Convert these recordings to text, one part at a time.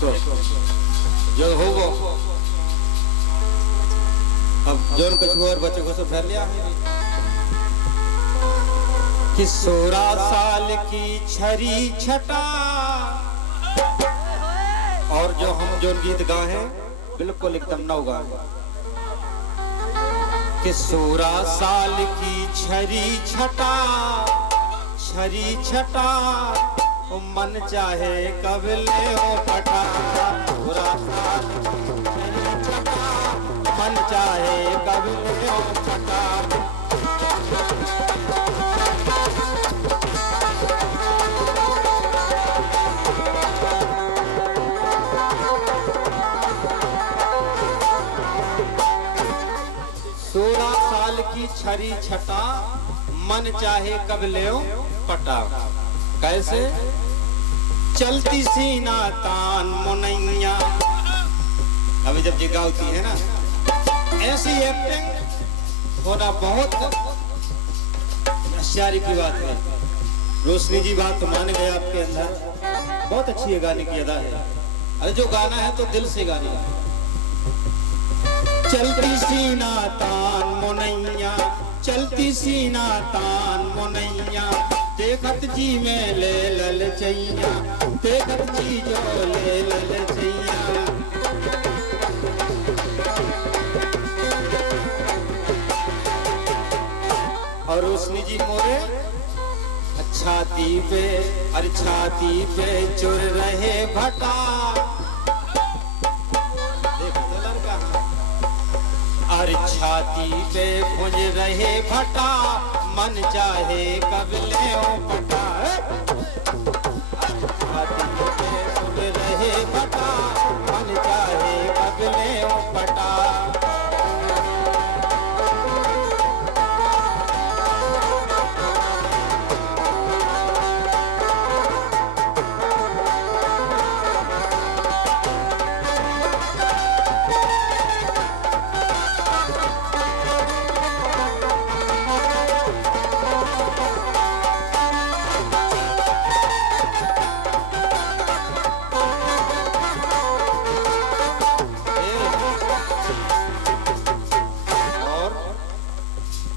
देखो जो हो वो अब जोन कछु और बच्चे को सब फैल लिया है कि 16 साल की छरी छटा। और जो हम जोन गीत गाए बिल्कुल एकदम नौ गाए कि 16 साल की छरी छटा ओ मन चाहे कब ले ओ पटा। 16 साल की छरी छटा मन चाहे कब ले ओ पटा। 16 साल की छरी छटा मन चाहे कब ले ओ पटा। कैसे? चलती सीना तान मुनैया। अभी जब जी गाती है ना ऐसी एक्टिंग होना बहुत आश्चर्य की बात है। रोशनी जी बात तो मान गए आपके अंदर बहुत अच्छी है, गाने की अदा है। अरे जो गाना है तो दिल से गाना है। चलती सीना तान मुनैया चलती सीना तान मुनैया देखत जी में ले लल चैया देखत जी जो ले लल चैया। और रोशनी जी मोरे छाती पे चुर रहे भटा। और छाती पे भुज रहे भटा मन चाहे कब ले ओ पटा। छाती पे भुज रहे भटा मन चाहे कब ले ओ पटा।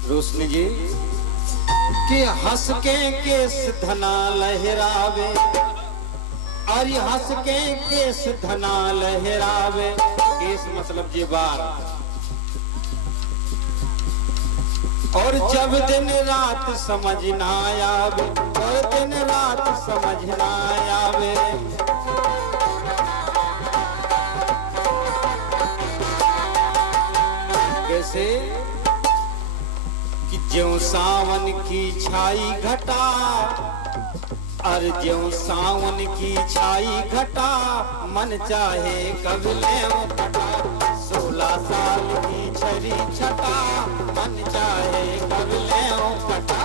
रोशनी जी कि हंस के केस धना लहरावे और हंस के केस धना लहरावे। केस मतलब जी बाल। और जब दिन रात समझ ना आवे और दिन रात समझ ना आवे। कैसे? ज्यों सावन की छाई घटा और ज्यों सावन की छाई घटा मन चाहे कब ले ओ पटा। 16 साल की छरी छटा मन चाहे कब ले ओ पटा।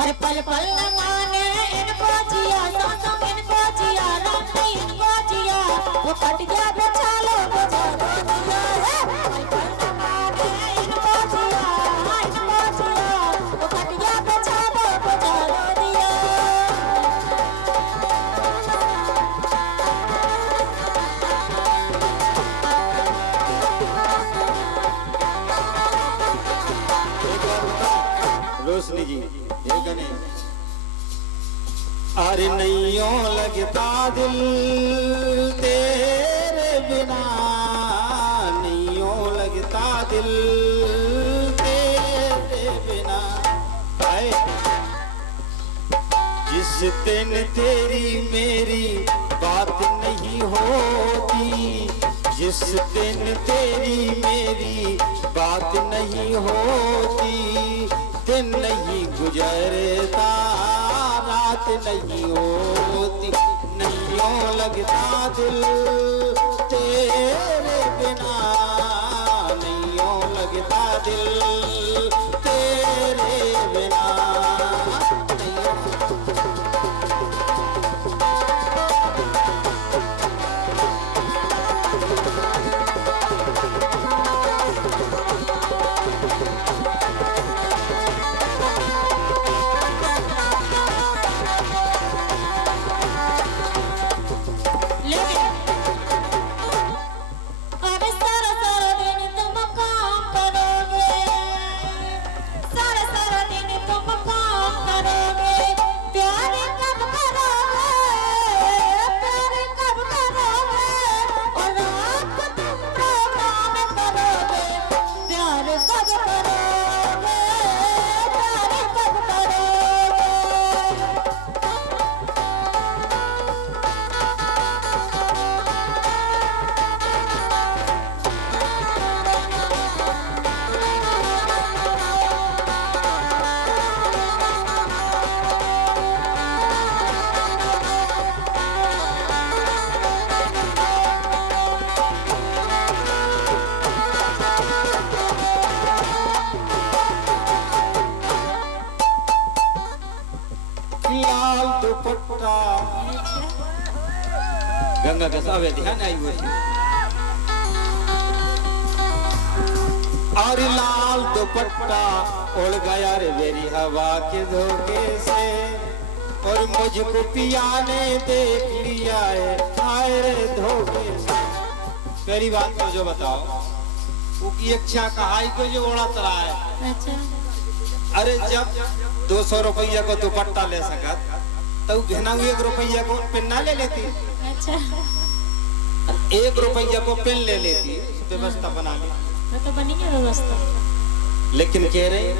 अरे पल पल न माने इनको जिया संग इनको जिया रंग इनको जिया वो कट गया बचा लो बचा दिया है। पल पल न माने इनको जिया वो कट गया बचा दिया। रोशनी जी अरे नैयों लगता दिल तेरे बिना नैयों लगता दिल तेरे बिना। जिस दिन तेरी मेरी बात नहीं होती जिस दिन तेरी मेरी बात नहीं होती दिन नहीं गुजरता रात नहीं होती। नैयों लगता दिल तेरे बिना नैयों लगता दिल तेरे बिना। लाल दुपट्टा गंगा के सावे ध्यान आई हुई और लाल दुपट्टा उड़ गया रे मेरी हवा के धोखे से और मुझको पिया ने देख लिया है हाय रे धोखे से। पहली बात तो जो बताओ वो की इच्छा कहाई को जो ओढ़ा चला है। अच्छा अरे जब 200 रुपया को दुपट्टा ले सकत तो घना 1 रुपया को पेन ना ले लेती। अच्छा 1 रुपया को पेन ले लेती व्यवस्था बना ली तो बनी है व्यवस्था। लेकिन कह रहे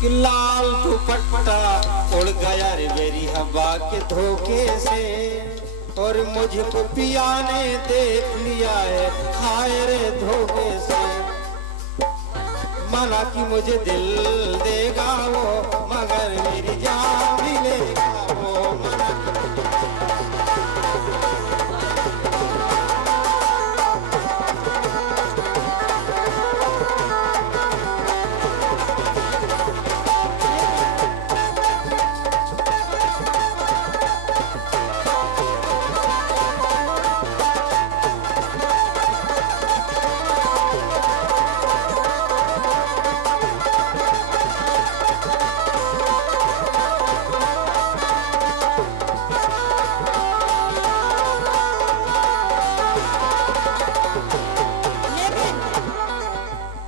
कि लाल दुपट्टा उड़ गया रे मेरी हवा के धोखे से और मुझको पिया ने देख लिया है हाय रे धोखे से। माना कि मुझे दिल देगा वो मगर मेरी जान भी लेगा वो माना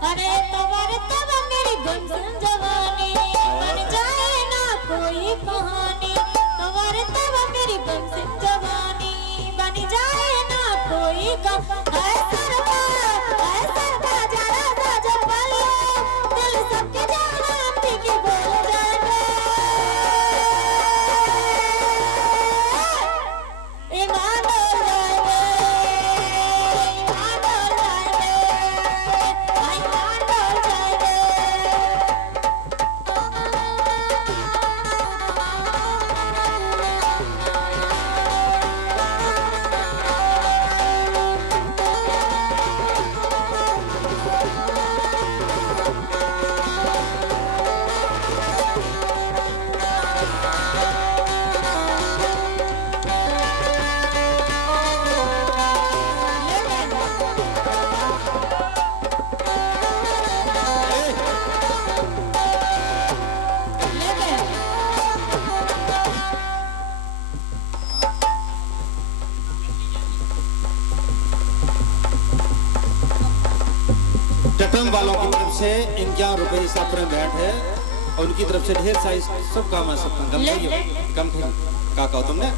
अरे तवर तब मेरी गुमसुम जवानी बन जाए ना कोई कहानी। तवर तब मेरी गुमसुम जवानी बन जाए ना कोई जरा सा जब पल्ले दिल सबके जाना की बोल जाए ईमान डोल जाएंगे ईमान डोल जाएंगे ईमान डोल जाएंगे। टटम वालों की तरफ से 51 रुपए इस पर बैठ है और उनकी तरफ से ढेर सारी सब काम है सब कम का कहो तुमने।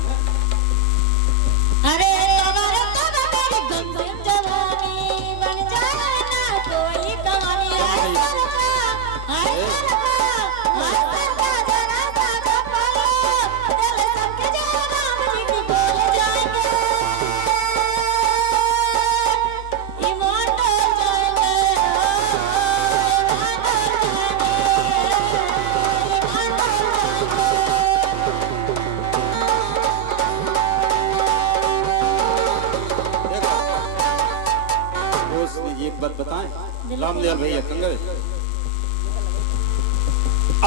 अरे तवर तब मेरी गुमसुम जवानी बन जाए ना कोई कहानी। जरा सा जब पल्ले दिल सबके जाना की बोल जाएंगे ईमान डोल जाएंगे ईमान डोल जाएंगे ईमान डोल जाएंगे। देखो रोज ये एक बात बताएं रामदयाल भैया कंगरे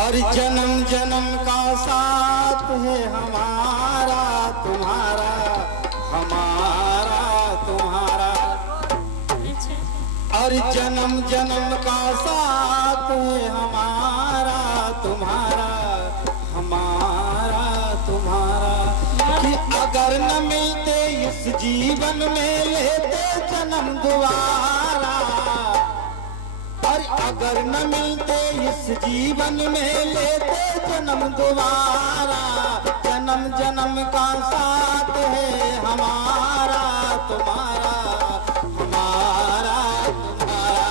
और जन्म जन्म का साथ है हमारा तुम्हारा हमारा तुम्हारा और जन्म जन्म का साथ है हमारा तुम्हारा हमारा तुम्हारा कि अगर न मिलते इस जीवन में लेते जन्म दोबारा और अगर न मिलते इस जीवन में लेते जन्म दोबारा जन्म जन्म का साथ है हमारा तुम्हारा हमारा तुम्हारा।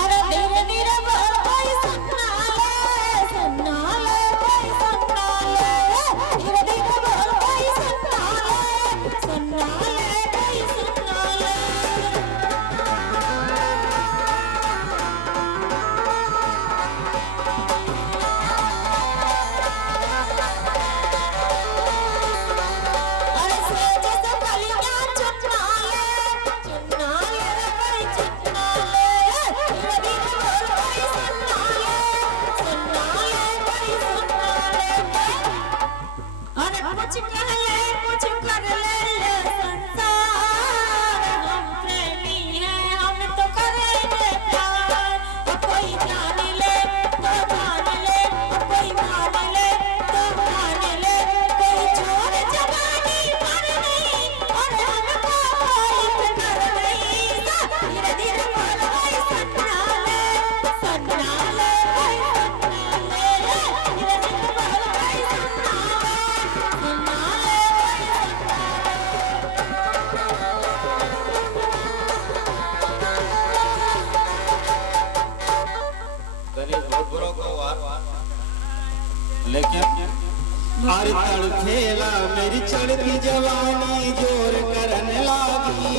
अरे धीरे धीरे बोल कोई सुनना ले कोई सुनना ले धीरे धीरे बोल कोई सुनना ले कोई सुनना ले। कहले कुछ कर ले संसार, हम प्रेमी हैं हम तो करेंगे प्यार। कोई जान ले तो जान ले, कोई मान ले तो मान ले, कोई छोड़ जवानी पर नहीं और हमको कोई फिक्र नहीं। धीरे धीरे बोल भाई सन्ना ले, सन्ना ले भाई सन्ना ले, धीरे धीरे बोल भाई सन्ना ले, सन्ना ले भाई गरीब बहुत बुरा को लेकिन अरे तड़फेला मेरी चढ़ती जवानी जोर करने लागी।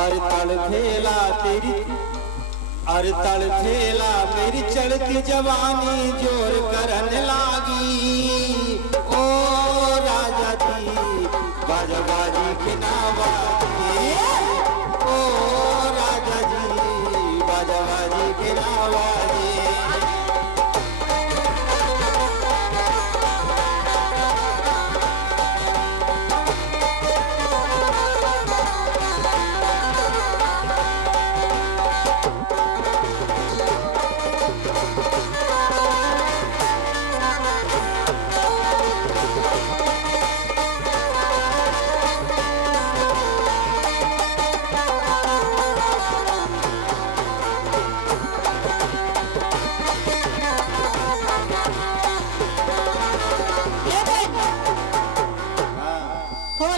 अरे तड़फेला तेरी, अरे तड़फेला मेरी चढ़ती जवानी जोर करने लागी। ओ राजा जी बाजा बाजी के नावाजी, ओ राजा जी बाजा बाजी के नावाजी।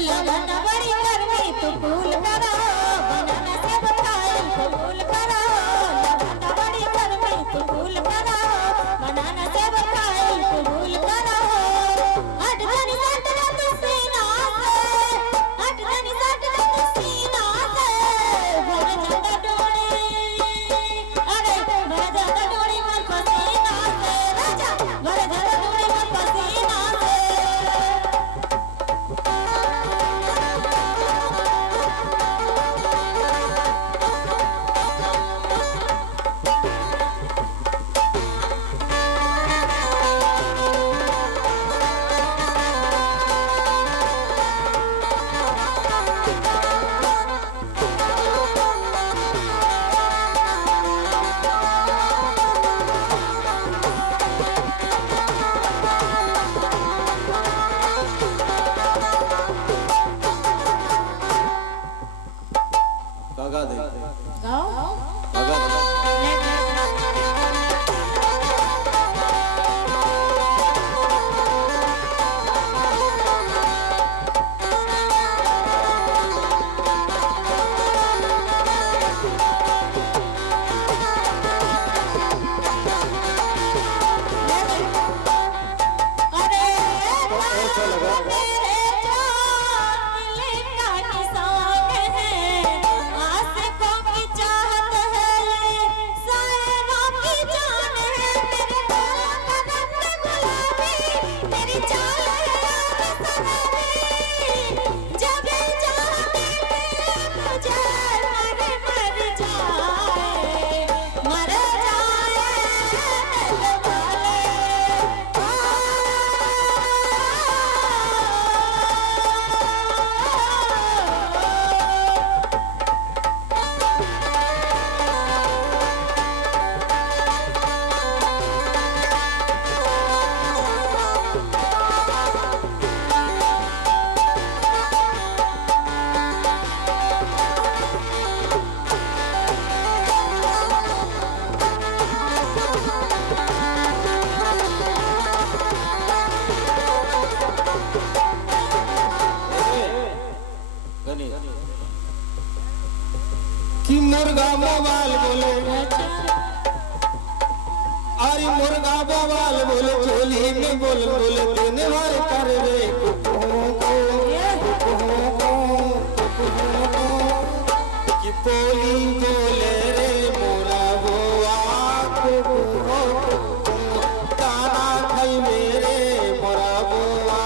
लगाना बड़ी गर्मी तो फूल करो, बनाना सब खाए तो फूल करो। लगाना बड़ी गर्मी तो फूल करो, बनाना सब खाए तो फूल करो। हट जानी सट रत सीना से, हट जानी सट रत सीना से, भर जाता डोरी, अरे भर जाता डोरी मन पसीना से, राजा भर जाता डोरी मन पसीना से। कागा दे गाओ कागा दे। अरे ऐसा लगा मेरे जान मिले का निशान है, आशिकों की चाहत है ये, सायरों की जान है। मेरे बालों का रंग गुलाबी, तेरी चाल है आग सनमी, जब चाहते थे मुझे मर जाए, मर जाए दिल वाले। कि मुर्गा बवाल बोले, अरे मुर्गा बवाल बोले, चोली में बोल बोल दिन भर कर रे कि बोली बोले रे मोरा बोआ ताना खाई मेरे मोरा बोआ।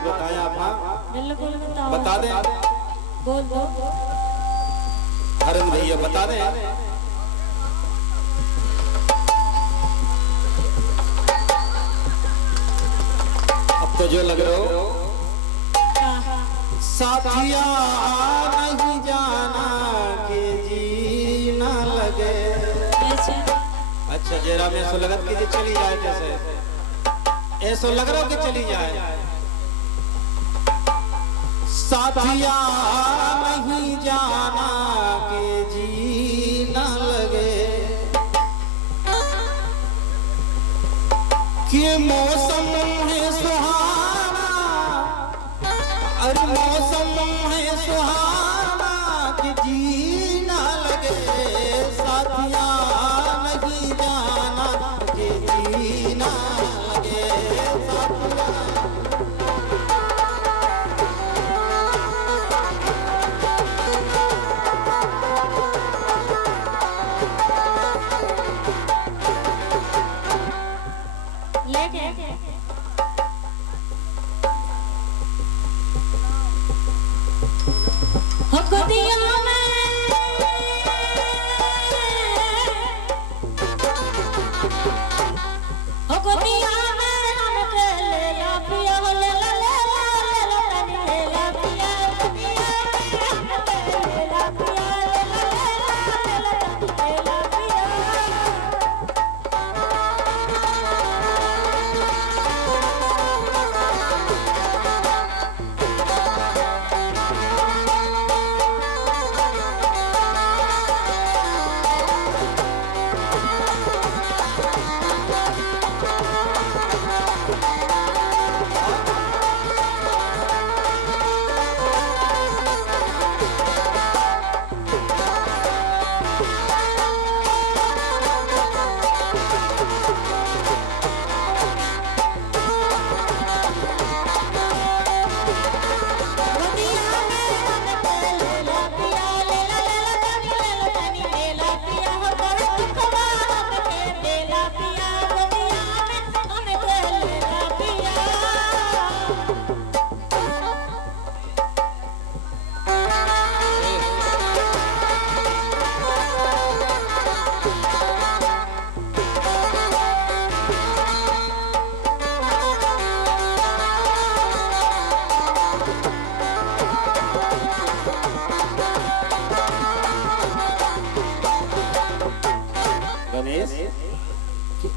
बात बताएं आप? हाँ बिल्कुल बताओ। बता दें। बोल दो। हरन भैया बता दें। अब तो जो लग रहा हो साथिया नहीं जाना के जी ना लगे। अच्छा जरा में ऐसा लगत कि चली जाए, जैसे ऐसा लग रहा हो कि चली जाए। साथिया नहीं जाना के जी ना लगे कि मौसम है सुहाना, अरे मौसम है सुहाना कि जी ना लगे। साथिया नहीं जाना कि जी ना लगे। साथिया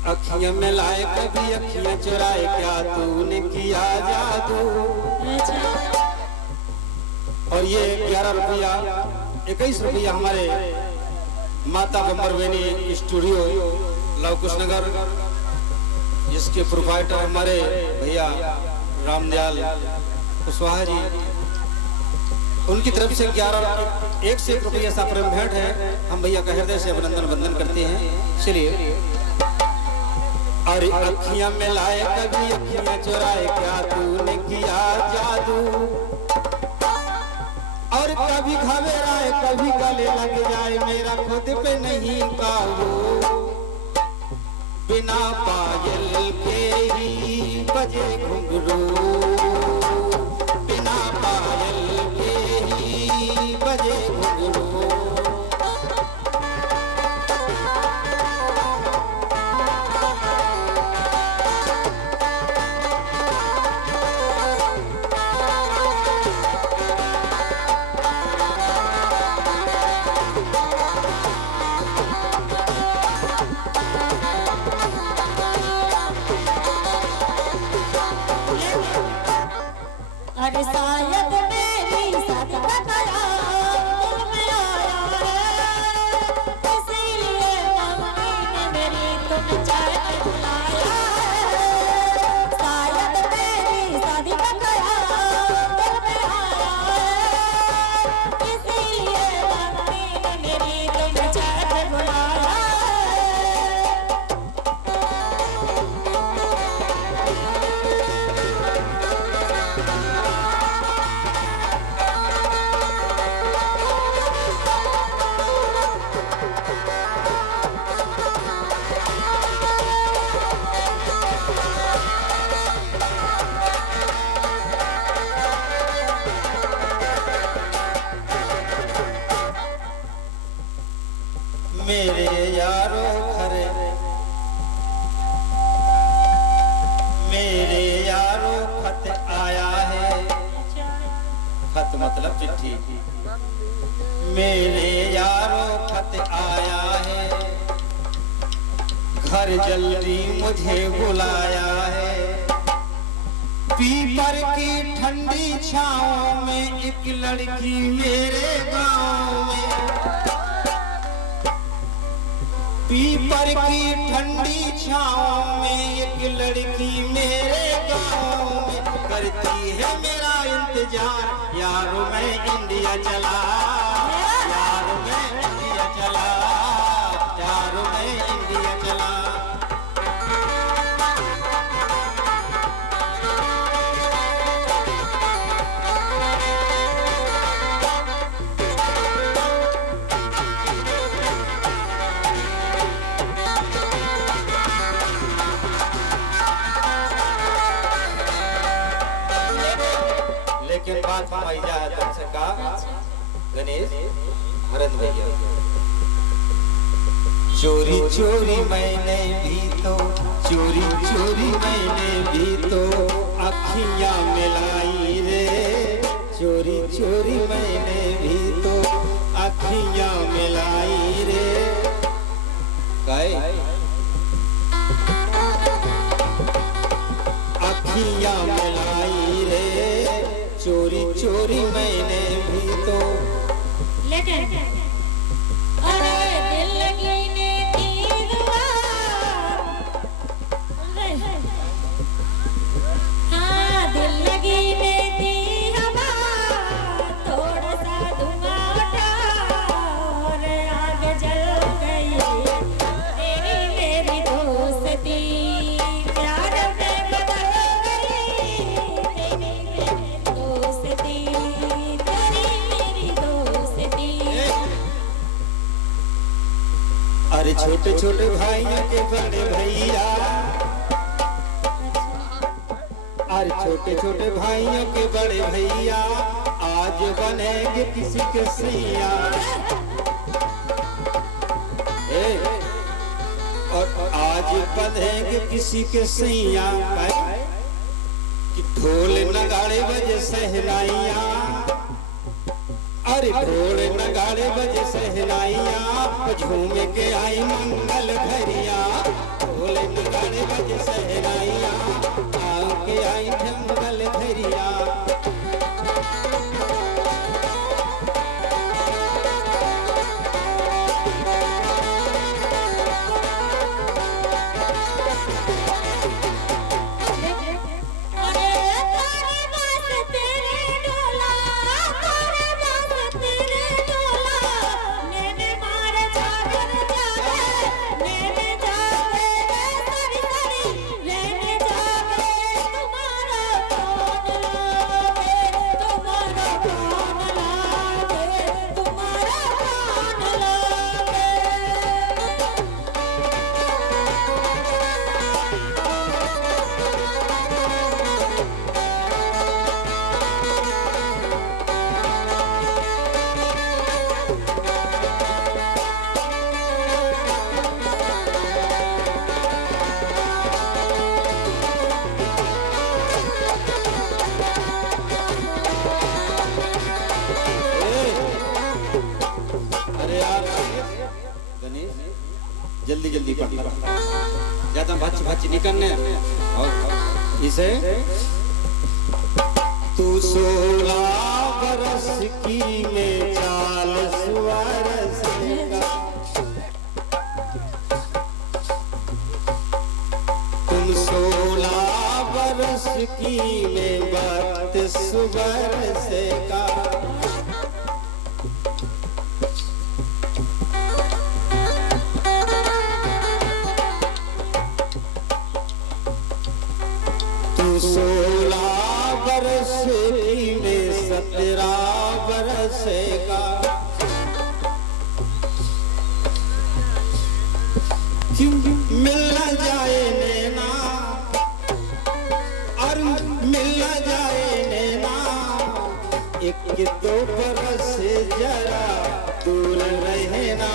अखियां में लाए कभी अखियां चुराए, क्या तूने किया जादू। और ये 11 रुपया 21 रुपया हमारे माता बम्बरवेनी स्टूडियो लव कुशनगर, जिसके प्रोप्राइटर हमारे भैया रामदयाल कुशवाहा जी, उनकी तरफ से 1 से 1 रुपया ऐसा प्रेम भेंट है। हम भैया का हृदय से अभिनंदन वंदन करते हैं। चलिए। और अखियां में लाए कभी अखियां चुराए, क्या तूने किया जादू। और कभी घबराए कभी गले लग जाए, मेरा खुद पे नहीं काबू। बिना पायल के ही बजे घुंघरू, बिना पायल के ही बजे घुंघरू। अरे शायद मेरी शादी का कयाम तुम में आया है, इसीलिए मम्मी ने मेरी तुम चाहे बुलाया है। शायद मेरी शादी का कयाम तुम में आया है, इसीलिए मम्मी ने मेरी तुम चाहे बुलाया है। मेरे यारो घर, मेरे यारो खत आया है। खत मतलब चिट्ठी। मेरे यारो खत आया है, घर जल्दी मुझे बुलाया है। पीपर की ठंडी छाँव में एक लड़की मेरे गाँव में, पीपर की ठंडी छाँव में एक लड़की मेरे गाँव में करती है मेरा इंतजार। यारो मैं इंडिया चला, यारो मैं इंडिया चला, यारो मैं इंडिया चला। लेकिन बात हम ऐजा है तुमसे का गणेश हरन भैया, चोरी चोरी मैंने भी तो, चोरी चोरी मैंने भी तो अखियां मिलाई रे। चोरी चोरी मैंने भी तो अखियां मिलाई रे। अखियां मिलाई रे, चोरी चोरी मैंने भी तो। लेकिन अरे दिल लगी ने की दुआ, हाँ दिल लगी ने दी हवा, थोड़ा सा धुआं उठा और आगे जल गई तेरी मेरी दोस्ती। प्यार में बदल गई तेरी मेरी दोस्ती, तेरी मेरी दोस्ती। अरे छोटे छोटे भाइयों के बड़े भैया, अरे छोटे छोटे भाइयों के बड़े भैया आज बनेंगे किसी के सैया। और आज बनेंगे किसी के सैया कि ढोल नगाड़े बजे सहनाइया। अरे ढोल नगाड़े बजे सहनाइया, झूम के आई मंगल घरिया। ढोल नगाड़े बजे सहनाइया, आऊ के आई मंगल घरिया। जल्दी जल्दी पढ़ ज्यादा भच भच निकलने। और इसे तू 16 बरस की में 40 वर्ष का, तुम 16 बरस की में 32 वर्ष का। तू 16 बरस की में 17 बरस का। क्यों मिल न जाए नैना, और मिल न जाए नैना, एक दो बरस जरा दूर रहना।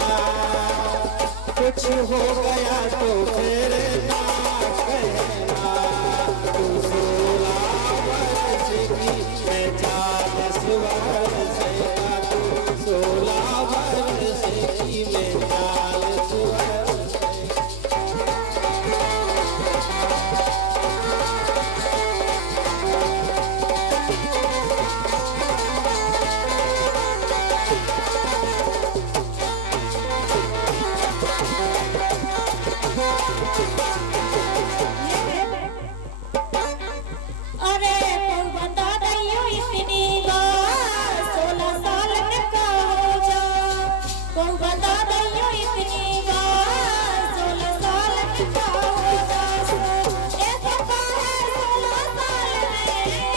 कुछ हो गया तो फिर ना कहना, तू 16 वर्ष की मैं 40 वर्ष का, तू 16 वर्ष की मैं 40 वर्ष। अरे तू बता दियो इतनी बार 16 साल का हो जा, तू बता दियो इतनी बार 16 साल का हो जा। ऐसा का है 16 साल में,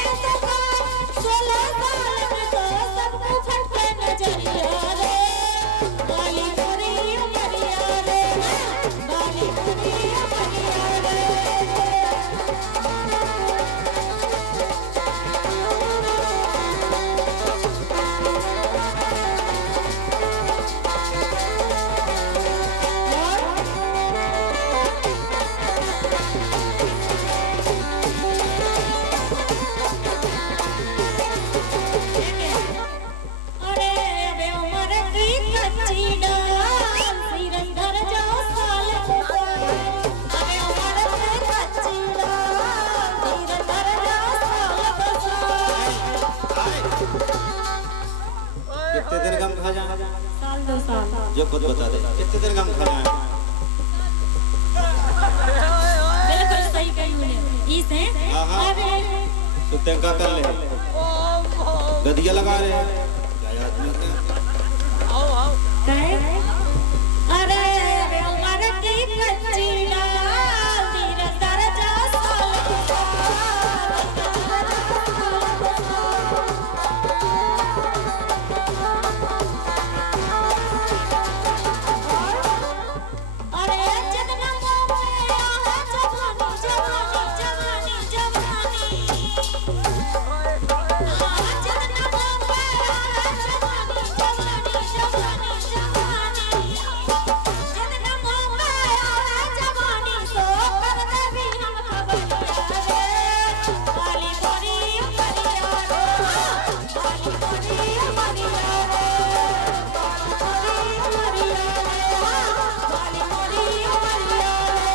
ऐसा का 16 साल में तो सबको फटके नजरिया रे, बाली पूरी उमरिया रे, बाली पूरी उमरिया रे। अरे अबे उमर की कच्ची डाल सिरन धर जाओ साल साल, अबे उमर की कच्ची डाल सिरन धर जाओ साल साल। कितने दिन का हम खा जाए? साल 2 साल जो खुद बता दे कितने दिन का हम खा जाए? बिल्कुल सही कही उन्हें इस है। हाँ, हाँ। अरे तो तेंका कर ले, गदिया लगा रहे हैं क्या आदमी है? कहे अरे अबे उमर की कच्ची डाल सिरन धर जाओ साल अरे जितना मोह में आहा जवानी जवानी जवानी जवानी, जितना मोह में आहा जवानी जवानी जवानी जवानी, जितना मोह में आहा जवानी सो कर दे भी हम खबरिया रे, बाली पूरी उमरिया रे, बाली पूरी उमरिया रे, बाली पूरी उमरिया रे, बाली पूरी उमरिया रे।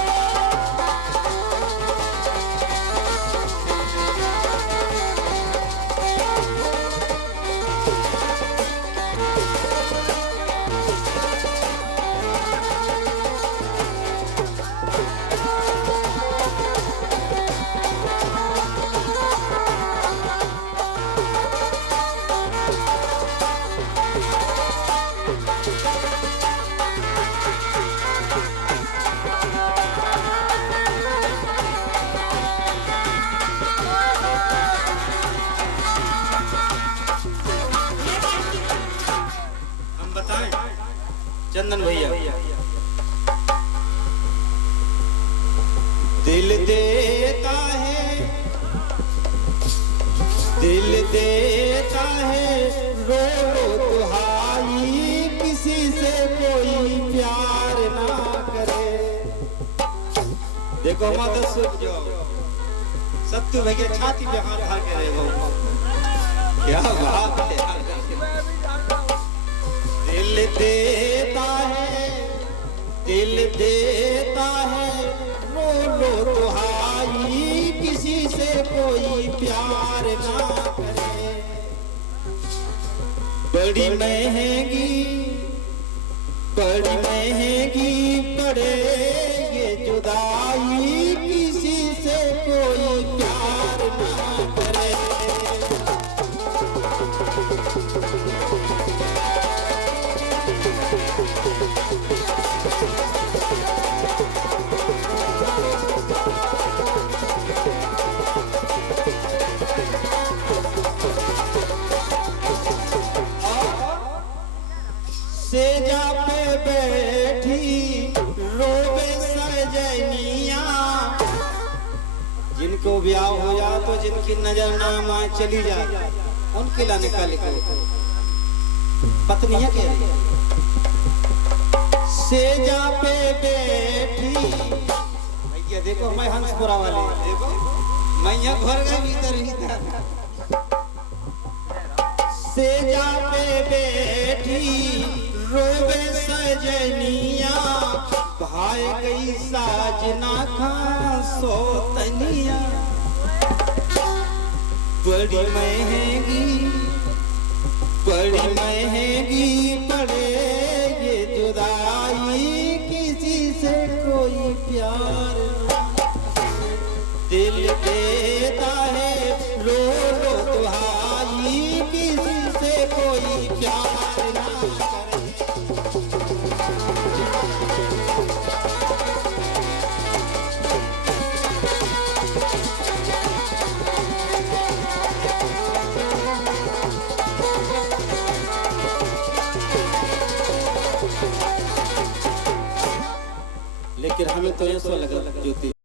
हम बताएं चंदन भैया, दिल देता है, दिल देता है रो दुहाई, किसी से कोई प्यार ना करे। देखो मत सुन जाओ, सत्तू भैया छाती पे हाथ धर के रहे, क्या बात है। दिल देता है, दिल देता है रो लो दुहाई, किसी से कोई प्यार ना करे। बड़ी महंगी पड़े ये जुदाई, किसी से कोई प्यार ना करे। सेजा पे बैठी रोवे सजनिया, जिनको ब्याह हो जा तो जिनकी नजर नाम आए चली जाए, उनके लाने का लिखो पत्नियां कह रही सेजा पे बैठी भैया देखो मैं हंसपुरा वाले देखो मैं यहाँ घर के भीतर सेजा पे बैठी रोवे सजनिया भाई गई साजना खा सोतनिया बड़ी महंगी पड़े ये जुदाई किसी से कोई प्यार दिल देता है रो रो दुहाई किसी से कोई प्यार ना करे। लेकिन हमें तो ऐसा लगा ज्योति